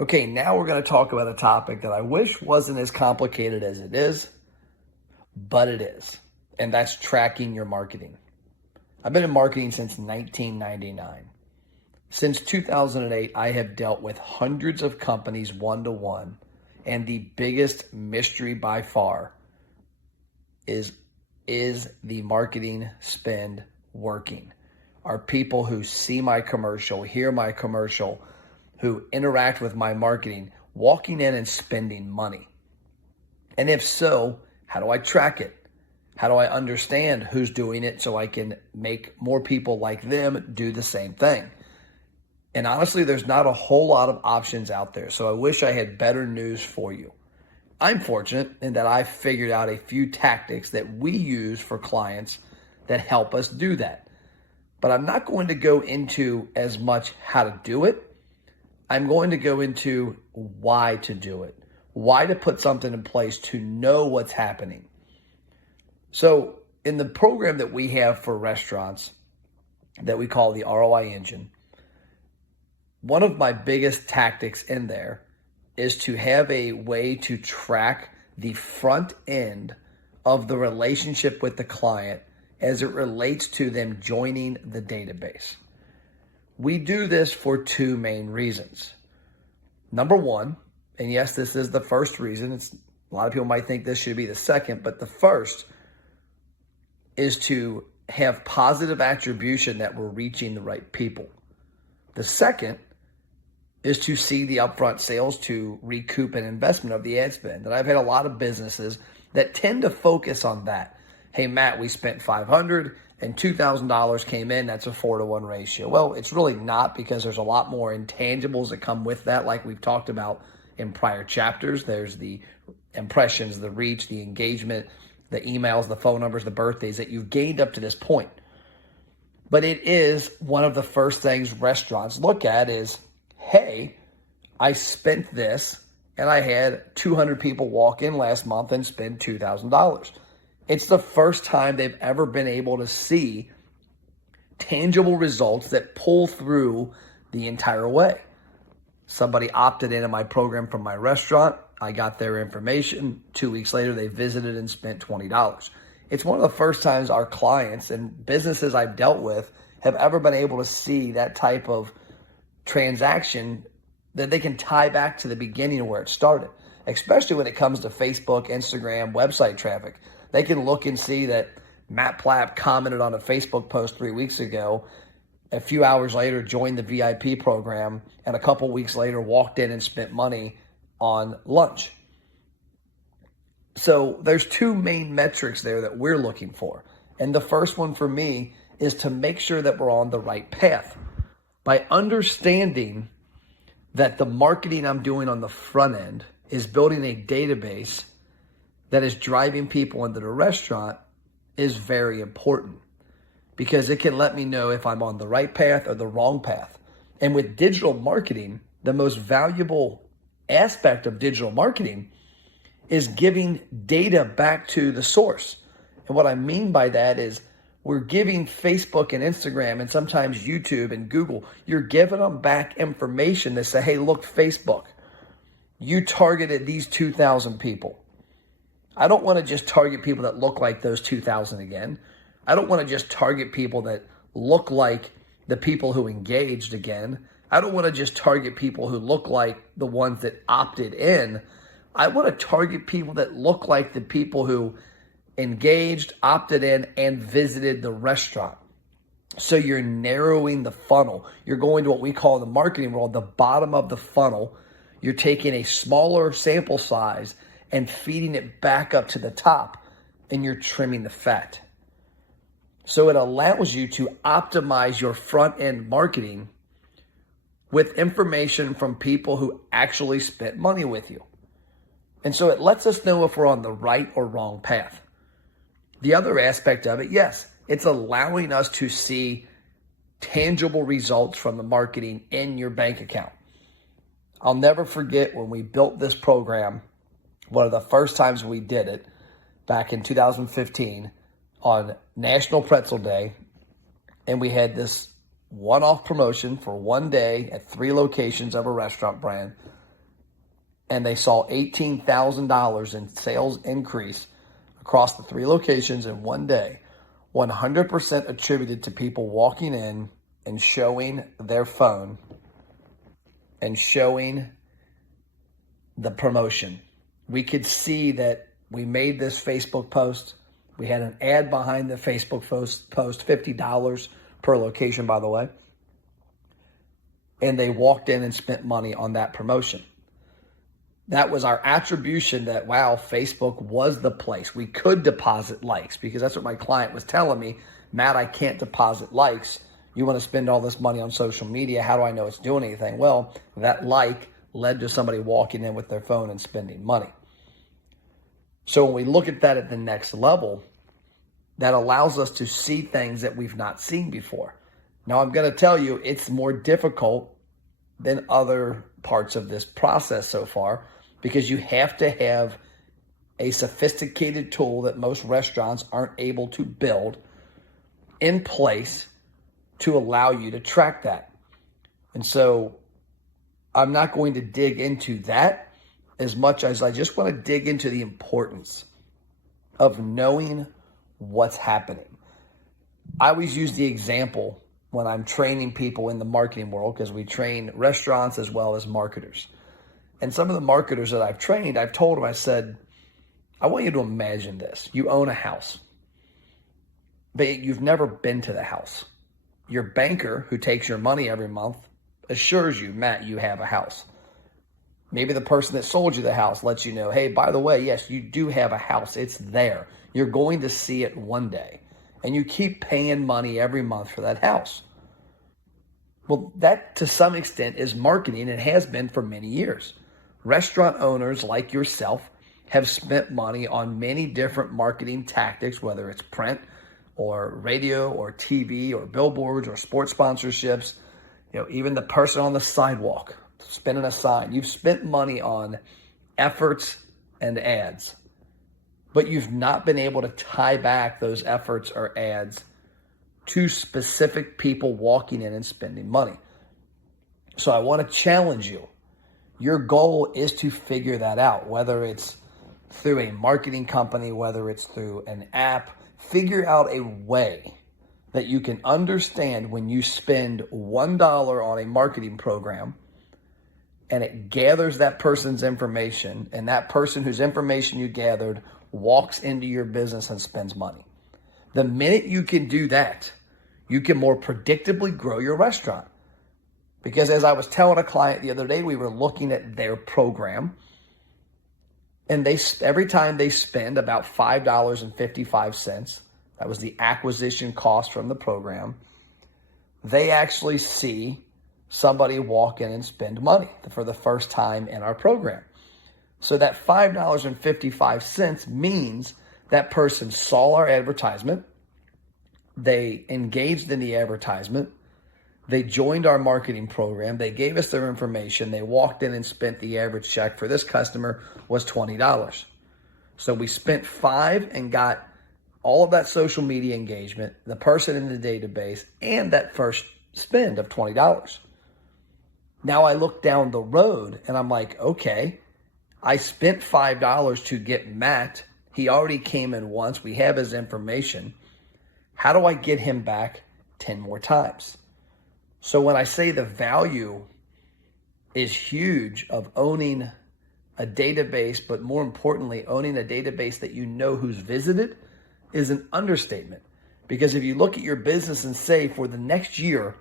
Okay, now we're going to talk about a topic that I wish wasn't as complicated as it is, but it is. And that's tracking your marketing. I've been in marketing since 1999. Since 2008, I have dealt with hundreds of companies one-to-one, and the biggest mystery by far is the marketing spend working? Are people who see my commercial, hear my commercial, who interact with my marketing, walking in and spending money? And if so, how do I track it? How do I understand who's doing it so I can make more people like them do the same thing? And honestly, there's not a whole lot of options out there. So I wish I had better news for you. I'm fortunate in that I figured out a few tactics that we use for clients that help us do that. But I'm not going to go into as much how to do it. I'm going to go into why to do it, why to put something in place to know what's happening. So in the program that we have for restaurants that we call the ROI Engine, one of my biggest tactics in there is to have a way to track the front end of the relationship with the client as it relates to them joining the database. We do this for two main reasons. Number one, and yes, this is the first reason. A lot of people might think this should be the second, but the first is to have positive attribution that we're reaching the right people. The second is to see the upfront sales to recoup an investment of the ad spend. And I've had a lot of businesses that tend to focus on that. Hey, Matt, we spent $500 and $2,000 came in. That's a 4-to-1 ratio. Well, it's really not, because there's a lot more intangibles that come with that, like we've talked about in prior chapters. There's the impressions, the reach, the engagement, the emails, the phone numbers, the birthdays that you've gained up to this point. But it is one of the first things restaurants look at is, hey, I spent this and I had 200 people walk in last month and spend $2,000. It's the first time they've ever been able to see tangible results that pull through the entire way. Somebody opted into my program from my restaurant. I got their information. 2 weeks later, they visited and spent $20. It's one of the first times our clients and businesses I've dealt with have ever been able to see that type of transaction that they can tie back to the beginning of where it started, especially when it comes to Facebook, Instagram, website traffic. They can look and see that Matt Plapp commented on a Facebook post 3 weeks ago, a few hours later joined the VIP program, and a couple weeks later walked in and spent money on lunch. So there's two main metrics there that we're looking for. And the first one for me is to make sure that we're on the right path. By understanding that the marketing I'm doing on the front end is building a database that is driving people into the restaurant is very important, because it can let me know if I'm on the right path or the wrong path. And with digital marketing, the most valuable aspect of digital marketing is giving data back to the source. And what I mean by that is we're giving Facebook and Instagram and sometimes YouTube and Google, you're giving them back information that say, hey, look, Facebook, you targeted these 2,000 people. I don't want to just target people that look like those 2,000 again. I don't want to just target people that look like the people who engaged again. I don't want to just target people who look like the ones that opted in. I want to target people that look like the people who engaged, opted in, and visited the restaurant. So you're narrowing the funnel. You're going to what we call in the marketing world, the bottom of the funnel. You're taking a smaller sample size and feeding it back up to the top, and you're trimming the fat. So it allows you to optimize your front end marketing with information from people who actually spent money with you. And so it lets us know if we're on the right or wrong path. The other aspect of it, yes, it's allowing us to see tangible results from the marketing in your bank account. I'll never forget when we built this program, one of the first times we did it back in 2015 on National Pretzel Day. And we had this one-off promotion for one day at 3 locations of a restaurant brand. and they saw $18,000 in sales increase across the 3 locations in one day, 100% attributed to people walking in and showing their phone and showing the promotion. We could see that we made this Facebook post. We had an ad behind the Facebook post, $50 per location, by the way. And they walked in and spent money on that promotion. That was our attribution that, wow, Facebook was the place. We could deposit likes, because that's what my client was telling me. Matt, I can't deposit likes. You want to spend all this money on social media. How do I know it's doing anything? Well, that like led to somebody walking in with their phone and spending money. So when we look at that at the next level, that allows us to see things that we've not seen before. Now, I'm going to tell you, it's more difficult than other parts of this process so far, because you have to have a sophisticated tool that most restaurants aren't able to build in place to allow you to track that. And so I'm not going to dig into that as much as I just want to dig into the importance of knowing what's happening. I always use the example when I'm training people in the marketing world, because we train restaurants as well as marketers. And some of the marketers that I've trained, I've told them, I said, I want you to imagine this. You own a house, but you've never been to the house. Your banker, who takes your money every month, assures you, Matt, you have a house. Maybe the person that sold you the house lets you know, hey, by the way, yes, you do have a house. It's there. You're going to see it one day. And you keep paying money every month for that house. Well, that to some extent is marketing, and has been for many years. Restaurant owners like yourself have spent money on many different marketing tactics, whether it's print or radio or TV or billboards or sports sponsorships. Even the person on the sidewalk spinning a sign. You've spent money on efforts and ads, but you've not been able to tie back those efforts or ads to specific people walking in and spending money. So I want to challenge you. Your goal is to figure that out, whether it's through a marketing company, whether it's through an app. Figure out a way that you can understand when you spend $1 on a marketing program and it gathers that person's information, and that person whose information you gathered walks into your business and spends money. The minute you can do that, you can more predictably grow your restaurant. Because as I was telling a client the other day, we were looking at their program, and every time they spend about $5.55, that was the acquisition cost from the program, they actually see somebody walk in and spend money for the first time in our program. So that $5.55 means that person saw our advertisement, they engaged in the advertisement, they joined our marketing program, they gave us their information, they walked in and spent. The average check for this customer was $20. So we spent $5 and got all of that social media engagement, the person in the database, and that first spend of $20. Now I look down the road and I'm like, okay, I spent $5 to get Matt. He already came in once. We have his information. How do I get him back 10 more times? So when I say the value is huge of owning a database, but more importantly, owning a database that you know who's visited, is an understatement. Because if you look at your business and say, for the next year,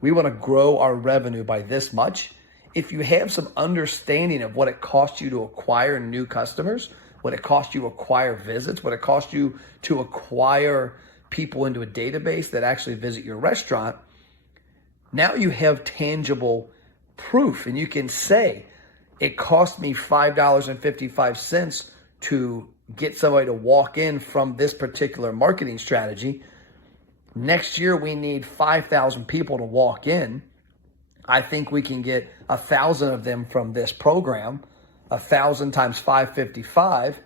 we want to grow our revenue by this much, if you have some understanding of what it costs you to acquire new customers, what it costs you to acquire visits, what it costs you to acquire people into a database that actually visit your restaurant, now you have tangible proof, and you can say, it cost me $5.55 to get somebody to walk in from this particular marketing strategy. Next year, we need 5,000 people to walk in. I think we can get 1,000 of them from this program. 1,000 times 555.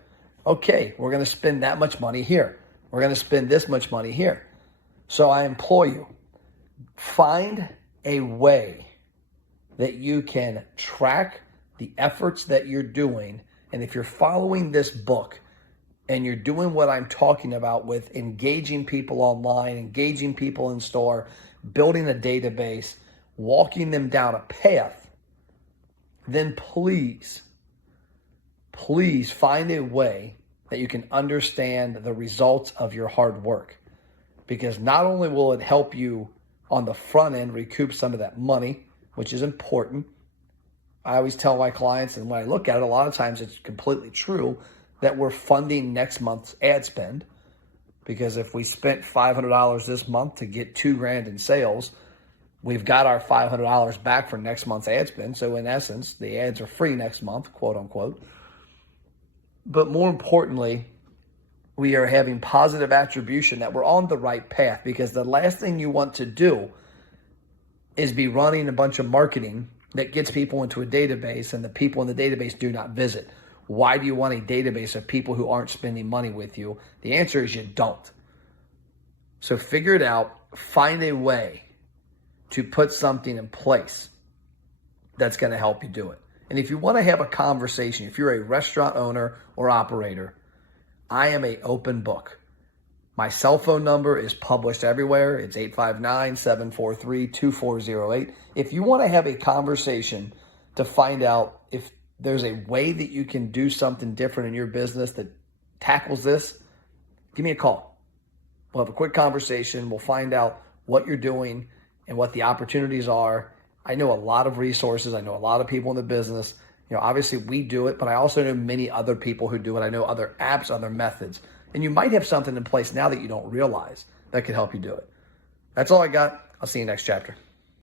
Okay, we're going to spend that much money here. We're going to spend this much money here. So I implore you, find a way that you can track the efforts that you're doing, and if you're following this book and you're doing what I'm talking about with engaging people online, engaging people in store, building a database, walking them down a path, then please find a way that you can understand the results of your hard work. Because not only will it help you on the front end recoup some of that money, which is important. I always tell my clients, and when I look at it, a lot of times it's completely true, that we're funding next month's ad spend. Because if we spent $500 this month to get $2,000 in sales, we've got our $500 back for next month's ad spend. So in essence, the ads are free next month, quote unquote. But more importantly, we are having positive attribution that we're on the right path, because the last thing you want to do is be running a bunch of marketing that gets people into a database and the people in the database do not visit. Why do you want a database of people who aren't spending money with you? The answer is you don't. So figure it out. Find a way to put something in place that's going to help you do it. And if you want to have a conversation, if you're a restaurant owner or operator, I am an open book. My cell phone number is published everywhere. It's 859-743-2408. If you want to have a conversation to find out if there's a way that you can do something different in your business that tackles this, give me a call. We'll have a quick conversation. We'll find out what you're doing and what the opportunities are. I know a lot of resources. I know a lot of people in the business. Obviously we do it, but I also know many other people who do it. I know other apps, other methods. And you might have something in place now that you don't realize that could help you do it. That's all I got. I'll see you next chapter.